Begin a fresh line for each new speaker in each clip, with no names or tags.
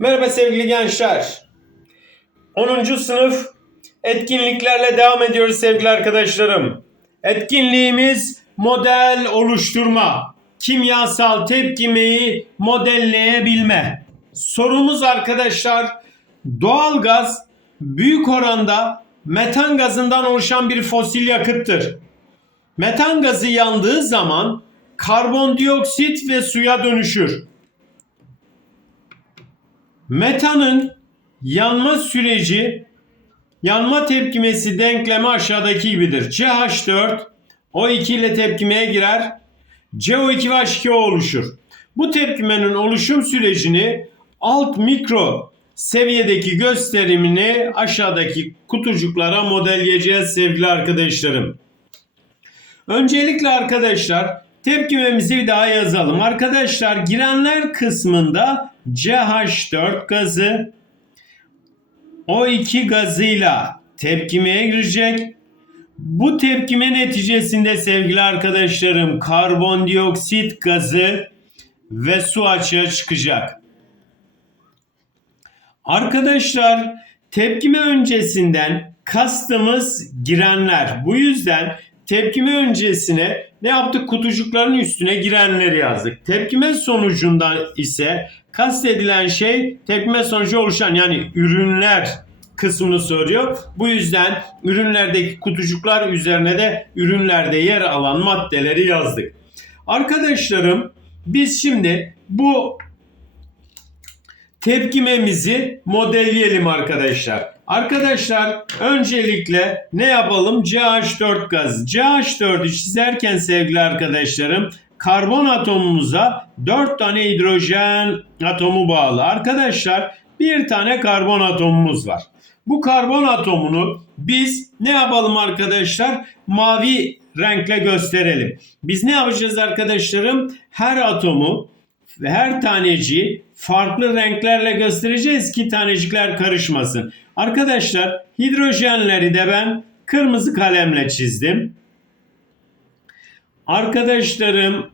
Merhaba sevgili gençler. 10. sınıf etkinliklerle devam ediyoruz sevgili arkadaşlarım. Etkinliğimiz model oluşturma. Kimyasal tepkimeyi modelleyebilme. Sorumuz arkadaşlar doğalgaz büyük oranda metan gazından oluşan bir fosil yakıttır. Metan gazı yandığı zaman karbondioksit ve suya dönüşür. Metanın yanma süreci yanma tepkimesi denklemi aşağıdaki gibidir. CH4 O2 ile tepkimeye girer. CO2 ve H2O oluşur. Bu tepkimenin oluşum sürecini alt mikro seviyedeki gösterimini aşağıdaki kutucuklara modelleyeceğiz sevgili arkadaşlarım. Öncelikle arkadaşlar tepkimemizi bir daha yazalım. Arkadaşlar girenler kısmında CH4 gazı O2 gazıyla tepkimeye girecek. Bu tepkime neticesinde sevgili arkadaşlarım karbondioksit gazı ve su açığa çıkacak. Arkadaşlar tepkime öncesinden kastımız girenler. Bu yüzden tepkime öncesine ne yaptık? Kutucukların üstüne girenleri yazdık. Tepkime sonucunda ise kastedilen şey tepkime sonucu oluşan yani ürünler kısmını soruyor. Bu yüzden ürünlerdeki kutucuklar üzerine de ürünlerde yer alan maddeleri yazdık. Arkadaşlarım biz şimdi bu tepkimemizi modelleyelim arkadaşlar. Arkadaşlar öncelikle ne yapalım? CH4 gazı. CH4'ü çizerken sevgili arkadaşlarım karbon atomumuza 4 tane hidrojen atomu bağlı. Arkadaşlar bir tane karbon atomumuz var. Bu karbon atomunu biz ne yapalım arkadaşlar? Mavi renkle gösterelim. Biz ne yapacağız arkadaşlarım? Her atomu ve her taneci farklı renklerle göstereceğiz ki tanecikler karışmasın. Arkadaşlar hidrojenleri de ben kırmızı kalemle çizdim. Arkadaşlarım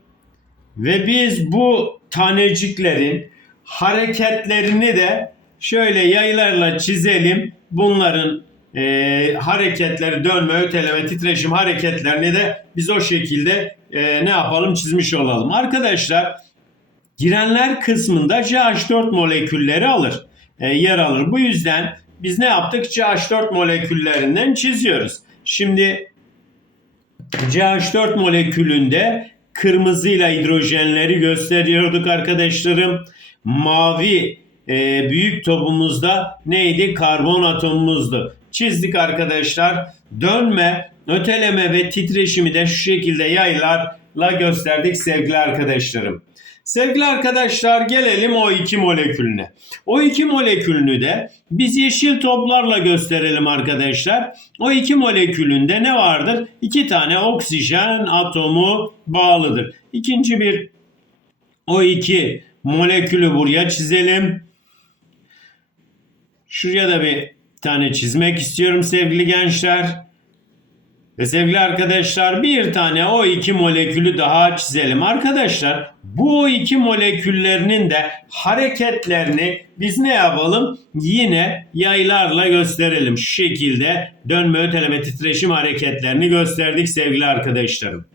ve biz bu taneciklerin hareketlerini de şöyle yaylarla çizelim. Bunların e, hareketleri, dönme, öteleme, titreşim hareketlerini de biz o şekilde e, ne yapalım çizmiş olalım. Arkadaşlar girenler kısmında CH4 molekülleri alır, e, yer alır. Bu yüzden biz ne yaptık? CH4 moleküllerinden çiziyoruz. Şimdi CH4 molekülünde kırmızıyla hidrojenleri gösteriyorduk arkadaşlarım. Mavi e, büyük topumuzda neydi? Karbon atomumuzdu. Çizdik arkadaşlar. Dönme, öteleme ve titreşimi de şu şekilde yaylarla gösterdik sevgili arkadaşlarım. Sevgili arkadaşlar gelelim O2 molekülüne. O2 molekülünü de biz yeşil toplarla gösterelim arkadaşlar. O2 molekülünde ne vardır? İki tane oksijen atomu bağlıdır. İkinci bir O2 molekülü buraya çizelim. Şuraya da bir tane çizmek istiyorum sevgili gençler. Ve sevgili arkadaşlar bir tane O2 molekülü daha çizelim. Arkadaşlar bu O2 moleküllerinin de hareketlerini biz ne yapalım? Yine yaylarla gösterelim. Şu şekilde dönme öteleme titreşim hareketlerini gösterdik sevgili arkadaşlarım.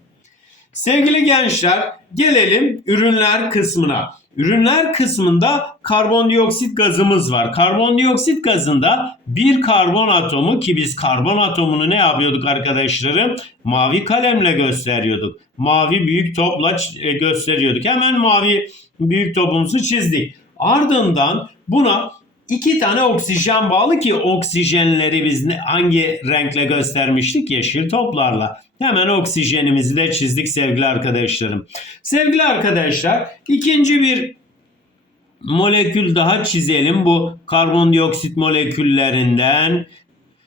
Sevgili gençler gelelim ürünler kısmına. Ürünler kısmında karbondioksit gazımız var. Karbondioksit gazında bir karbon atomu ki biz karbon atomunu ne yapıyorduk arkadaşlarım? Mavi kalemle gösteriyorduk. Mavi büyük topla e, gösteriyorduk. Hemen mavi büyük topumuzu çizdik. Ardından buna iki tane oksijen bağlı ki oksijenleri biz hangi renkle göstermiştik? Yeşil toplarla. Hemen oksijenimizi de çizdik sevgili arkadaşlarım. Sevgili arkadaşlar ikinci bir molekül daha çizelim bu karbondioksit moleküllerinden.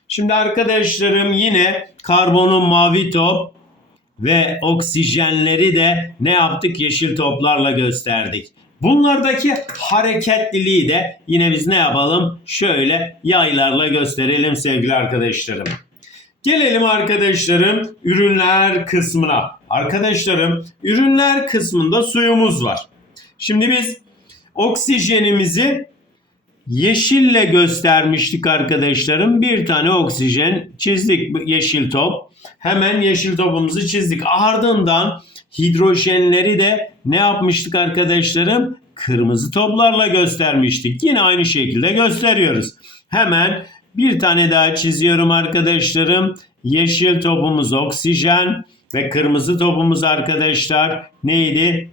Şimdi arkadaşlarım yine karbonun mavi top ve oksijenleri de ne yaptık? Yeşil toplarla gösterdik. Bunlardaki hareketliliği de yine biz ne yapalım? Şöyle yaylarla gösterelim sevgili arkadaşlarım. Gelelim arkadaşlarım ürünler kısmına. Arkadaşlarım ürünler kısmında suyumuz var. Şimdi biz oksijenimizi yeşille göstermiştik arkadaşlarım. Bir tane oksijen çizdik yeşil top. Hemen yeşil topumuzu çizdik. Ardından hidrojenleri de ne yapmıştık arkadaşlarım? Kırmızı toplarla göstermiştik. Yine aynı şekilde gösteriyoruz. Hemen bir tane daha çiziyorum arkadaşlarım. Yeşil topumuz oksijen ve kırmızı topumuz arkadaşlar neydi?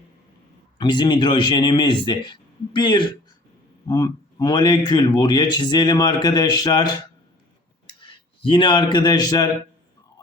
Bizim hidrojenimizdi. Bir molekül buraya çizelim arkadaşlar. Yine arkadaşlar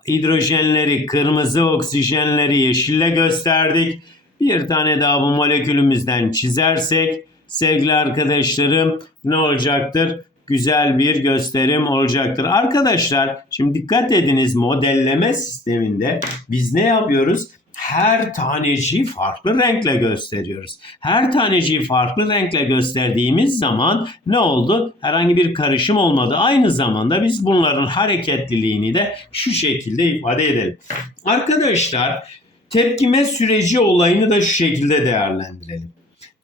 hidrojenleri kırmızı, oksijenleri yeşille gösterdik. Bir tane daha bu molekülümüzden çizersek sevgili arkadaşlarım ne olacaktır? Güzel bir gösterim olacaktır. Arkadaşlar şimdi dikkat ediniz modelleme sisteminde biz ne yapıyoruz? Her taneciği farklı renkle gösteriyoruz. Her taneciği farklı renkle gösterdiğimiz zaman ne oldu? Herhangi bir karışım olmadı. Aynı zamanda biz bunların hareketliliğini de şu şekilde ifade edelim. Arkadaşlar tepkime süreci olayını da şu şekilde değerlendirelim.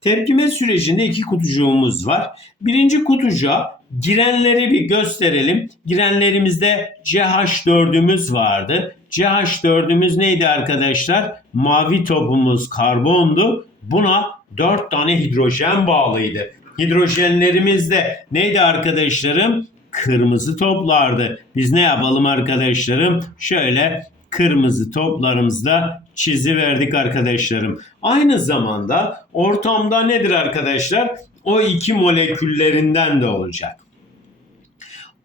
Tepkime sürecinde iki kutucuğumuz var. Birinci kutucuğa girenleri bir gösterelim. Girenlerimizde CH4'ümüz vardı. CH4'ümüz neydi arkadaşlar? Mavi topumuz karbondu. Buna 4 tane hidrojen bağlıydı. Hidrojenlerimiz de neydi arkadaşlarım? Kırmızı toplardı. Biz ne yapalım arkadaşlarım? Şöyle kırmızı toplarımızda çizi verdik arkadaşlarım. Aynı zamanda ortamda nedir arkadaşlar? O iki moleküllerinden de olacak.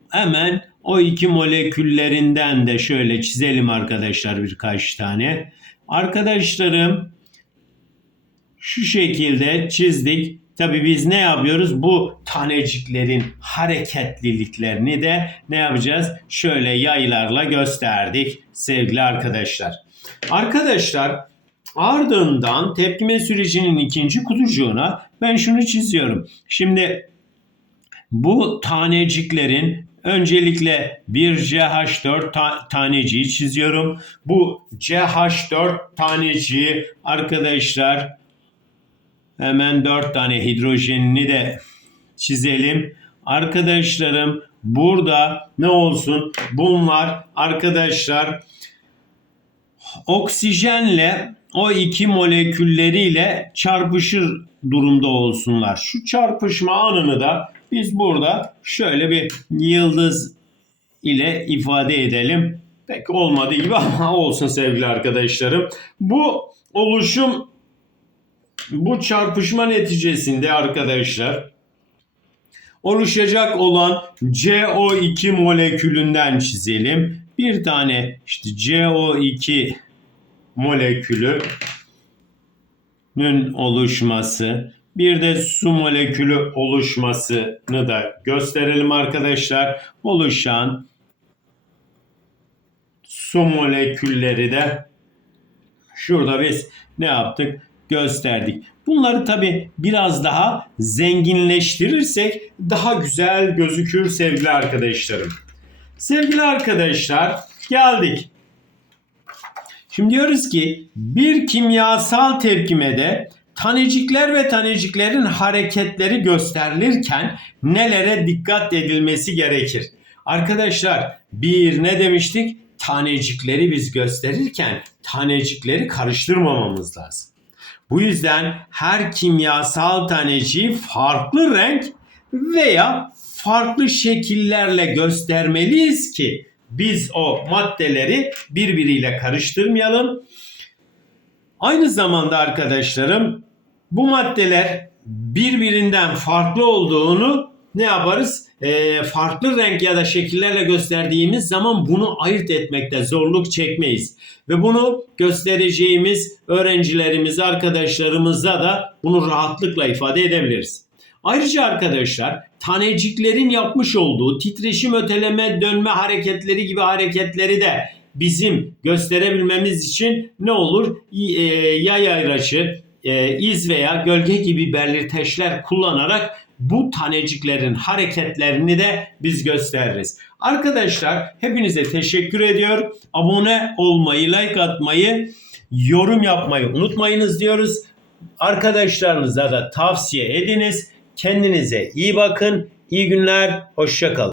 Hemen o iki moleküllerinden de şöyle çizelim arkadaşlar birkaç tane. Arkadaşlarım şu şekilde çizdik. Tabii biz ne yapıyoruz? Bu taneciklerin hareketliliklerini de ne yapacağız? Şöyle yaylarla gösterdik sevgili arkadaşlar. Arkadaşlar ardından tepkime sürecinin ikinci kutucuğuna ben şunu çiziyorum. Şimdi bu taneciklerin öncelikle bir CH4 ta- taneciği çiziyorum. Bu CH4 taneciği arkadaşlar hemen 4 tane hidrojenini de çizelim. Arkadaşlarım burada ne olsun? Bunlar arkadaşlar oksijenle o iki molekülleriyle çarpışır durumda olsunlar. Şu çarpışma anını da biz burada şöyle bir yıldız ile ifade edelim. Pek olmadığı gibi ama olsun sevgili arkadaşlarım. Bu oluşum bu çarpışma neticesinde arkadaşlar oluşacak olan CO2 molekülünden çizelim. Bir tane işte CO2 molekülünün oluşması, bir de su molekülü oluşmasını da gösterelim arkadaşlar. Oluşan su molekülleri de şurada biz ne yaptık? Gösterdik. Bunları tabi biraz daha zenginleştirirsek daha güzel gözükür sevgili arkadaşlarım. Sevgili arkadaşlar geldik. Şimdi diyoruz ki bir kimyasal tepkimede tanecikler ve taneciklerin hareketleri gösterilirken nelere dikkat edilmesi gerekir? Arkadaşlar bir ne demiştik? Tanecikleri biz gösterirken tanecikleri karıştırmamamız lazım. Bu yüzden her kimyasal taneciği farklı renk veya farklı şekillerle göstermeliyiz ki biz o maddeleri birbiriyle karıştırmayalım. Aynı zamanda arkadaşlarım bu maddeler birbirinden farklı olduğunu ne yaparız? Ee, farklı renk ya da şekillerle gösterdiğimiz zaman bunu ayırt etmekte zorluk çekmeyiz. Ve bunu göstereceğimiz öğrencilerimiz, arkadaşlarımıza da bunu rahatlıkla ifade edebiliriz. Ayrıca arkadaşlar taneciklerin yapmış olduğu titreşim, öteleme, dönme hareketleri gibi hareketleri de bizim gösterebilmemiz için ne olur? E, yay ayraçı, e, iz veya gölge gibi belirteçler kullanarak bu taneciklerin hareketlerini de biz gösteririz. Arkadaşlar hepinize teşekkür ediyor. Abone olmayı, like atmayı, yorum yapmayı unutmayınız diyoruz. Arkadaşlarınıza da tavsiye ediniz. Kendinize iyi bakın. İyi günler, hoşça kalın.